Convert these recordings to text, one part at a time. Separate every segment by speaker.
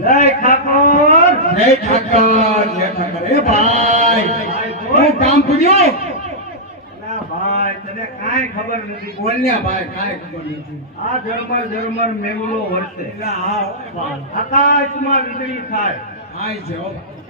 Speaker 1: જય ઠાકોર.
Speaker 2: જય ઠાકર જય ઠાકર. એ ભાઈ હું કામ
Speaker 1: ભાઈ તને કાંઈ ખબર નથી.
Speaker 2: બોલ્યા ભાઈ કાંઈ ખબર નથી.
Speaker 1: આ ઝરમર ઝરમર મેઘલો વરસે. આકાશમાં વીજળી થાય.
Speaker 2: હાય છે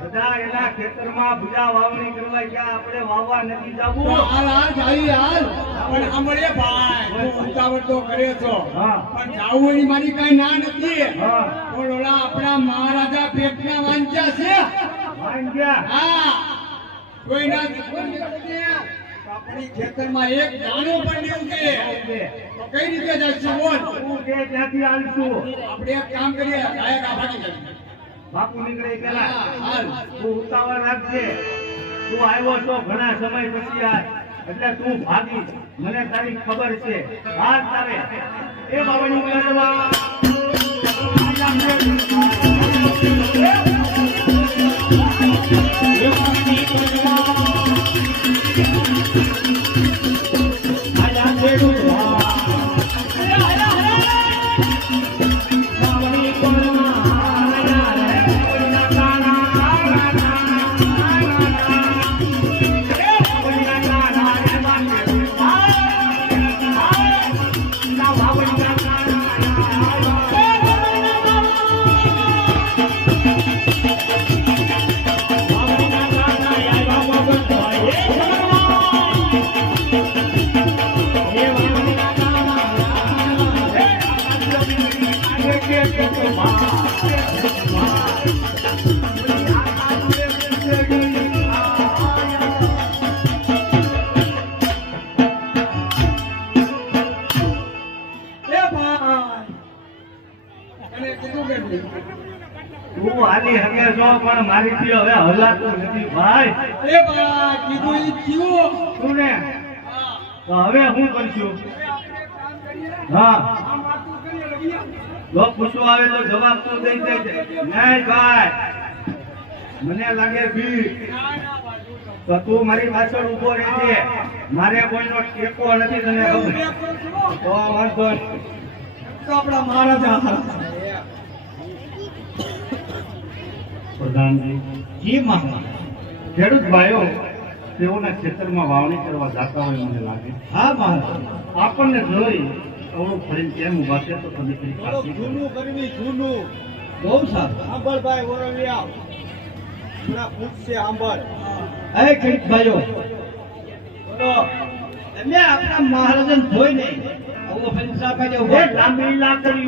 Speaker 1: બધા એના ખેતરમાં ભૂજા વાવણી કરવા ગયા. આપણે વાવવા નથી
Speaker 2: તો હાલ હાલ ભાઈ હાલ. પણ સાંભળે ભાઈ ઉતાવળ તો કરે છો. પણ જાવું એની મારી કઈ ના નથી. પણ ઓલા આપણા મહારાજા પેટના વાંચ્યા છે.
Speaker 1: વાંગ્યા
Speaker 2: હા. કોઈ ના આપણી ખેતરમાં એક દાણો પણ નહીં ઉગે. તો કઈ રીતે જશું બોલ?
Speaker 1: તું કે ત્યાંથી આવીશું
Speaker 2: આપણે એક કામ કરીએ ગાયક આભારી જઈએ.
Speaker 1: બાપુ નીકળે પેલા તું ઉતાવળ રાખજે. તું આવ્યો છો ઘણા સમય પછી આજ. એટલે તું ભાગી. મને તારી ખબર છે. હાલ તારે. એ બાબાની કરવા
Speaker 2: એ
Speaker 1: આની હગે છો પણ મારીથી હવે હલાતું નથી. ભાઈ.
Speaker 2: એ ભાઈ કીધું ઈ થયું.
Speaker 1: તું ને તો હવે હું કરશું? હા. જો પૂછવું આવે તો જવાબ તો દઈ દેજે. નહીં ભાઈ. મને લાગે
Speaker 2: ભાઈ, તું તો.
Speaker 1: મારી પાછળ ઊભો રહેજે. મારે કોઈનો ટેકો નથી તને ખબર. તો વાંધો
Speaker 2: આપણા મહારાજા
Speaker 1: પ્રધાનજી.
Speaker 2: જી મહારાજ
Speaker 1: ખેડૂત ભાઈઓ તેઓના ખેતરમાં વાવણી કરવા જતા હોય મને લાગે.
Speaker 2: હા મહારાજ
Speaker 1: આપણને જોઈ અવળું ફરીને કેમ ઊભા છે તો તમે કંઈ
Speaker 3: જૂનું કરવી જૂનું.
Speaker 2: બહુ સારું.
Speaker 3: સાંભળભાઈ ઓરવિયા પૂરા પૂછશે આંબળ.
Speaker 2: હે. ખેડૂત ભાઈઓ. બોલો. એમને આપણા મહારાજન જોઈ નહીં ફેંસા કાઢે
Speaker 1: ઊભો લાંબી લાકડી.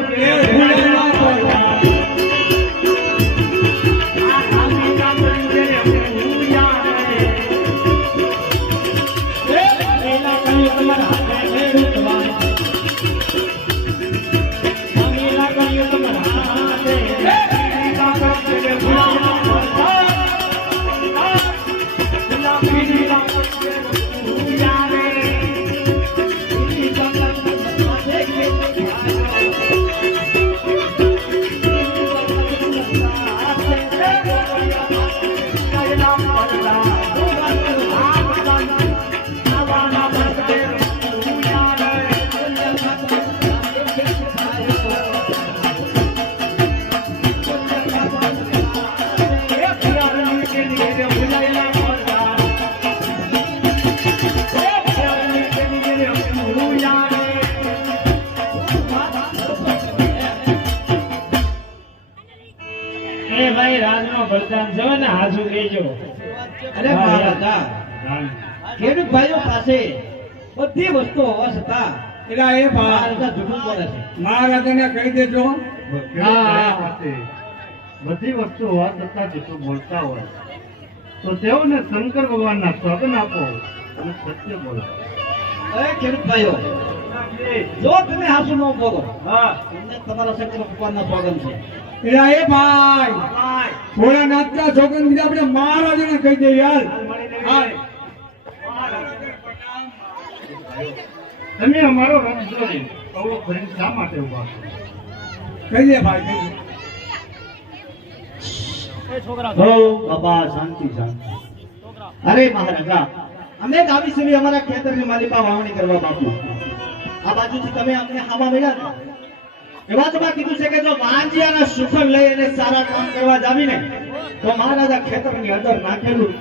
Speaker 4: રાજમાં બળદાન ને હાજુ કહેજો
Speaker 2: અરે મહારાજા
Speaker 1: ખેડૂત ભાઈઓ પાસે બધી વસ્તુ હોવા છતાં
Speaker 2: એટલે એ
Speaker 1: મહારાજા જુઠ્ઠું બોલે છે.
Speaker 2: મહારાજાને કહી દેજો.
Speaker 5: હા. બધી વસ્તુ હોવા છતાં જુઠું બોલતા હોય તો તેઓને શંકર ભગવાનના સ્વાગન આપો અને સત્ય બોલો.
Speaker 1: ખેડૂત ભાઈઓ જો તમે હાસુ નો બોલો
Speaker 5: હા.
Speaker 1: તમને તમારા શંકર ભગવાનના સ્વાગત છે.
Speaker 2: એટલે એ ભાઈ. ભોળાનાથના છોકરા બીજા આપણે મહારાજાને કહી દે યાર હા.
Speaker 5: તમે અમારો રથ અવળો ભરીને શા માટે ઊભા
Speaker 2: કહી દે ભાઈ કહી દે.
Speaker 1: શાંતિ શાંતિ. અરે મહારાજા અમે જ સુધી છીએ અમારા ખેતરની માલિકા વાવણી કરવા બાપુ. આ બાજુથી તમે અમને હામા મળ્યા ને એવા તો કીધું છે કે જો વાંજિયાના સુખન લઈ અને સારા કામ કરવા જાવીને તો મહારાજા ખેતરની અંદર નાખેલું.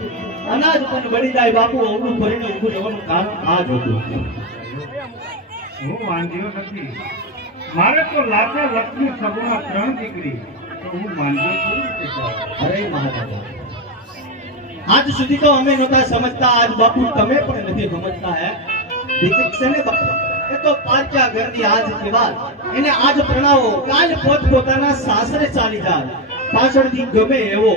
Speaker 1: અનાજ પણ બળી જાય બાપુ અવળું ભરીને ઊભું રહેવાનું કારણ આ જ હતું.
Speaker 5: હું વાંધ્યો નથી. મારે તો લાચા લક્ષ્મી સગુણા ત્રણ દીકરી. હું વાંધ્યો કેવી
Speaker 1: અરે મહારાજા આજ સુધી તો અમે નહોતા સમજતા. આજ બાપુ તમે પણ નથી સમજતા હે? દીકરી છે ને બાપુ? એ ઘરની આજ દિવાલ એને આજ પ્રણાવો કાલ પોત પોતાના સાસરે ચાલી જાય પાછળથી ગમે એવો.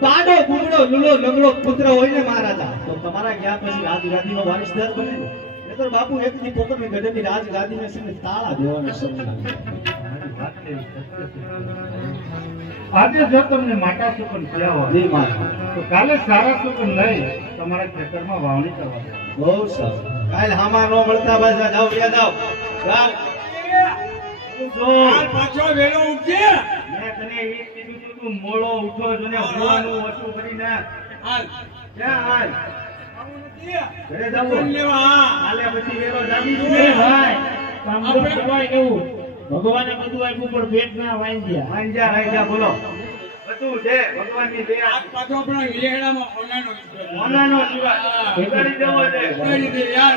Speaker 1: પાડો ગુગડો લુલો લંગડો પુત્ર હોય ને મહારાજા. તો તમારા ગયા પછી રાજગાદીનો વારિસદાર બને ને. નહીંતર બાપુ ગઢની રાજગાદીને છે ને તાળા દેવાનો સમય લાગે
Speaker 5: મારી વાત એવી આજે જો તમને માટા સુકન થયા હોય તો કાલે સારા સુકન લઈ તમારા ખેતરમાં વાવણી કરવા
Speaker 1: બહુ સારું. કાલે હામાં નો મળતા બસ આ જાઓ વ્યા જાઓ. જાઓ.
Speaker 5: જો
Speaker 2: હાલ પાછો વેલો ઉઠજે.
Speaker 5: મેં તને એ કીધું તું તું મોડો ઉઠો છો ને ભણવાનું ઓછું કરીને
Speaker 2: હાલ.
Speaker 5: ક્યાં હાલ. ઘરે
Speaker 2: ફોન લેવા? હા.
Speaker 5: પછી વેલો જાવી
Speaker 2: એ ભાઈ,
Speaker 4: આપણે કહેવાય એવું. ભગવાને બધું આપ્યું પણ પેટ ના વાંજ્યા
Speaker 5: વાંજ્યા રાજા બોલો. બધું છે ભગવાનની દયા.
Speaker 2: પાછો પણ લેહડામાં હોનાનો વિશ્વાસ.
Speaker 5: જીવા ઉગાડી દેવો છે.
Speaker 2: કઈ રીતે યાર.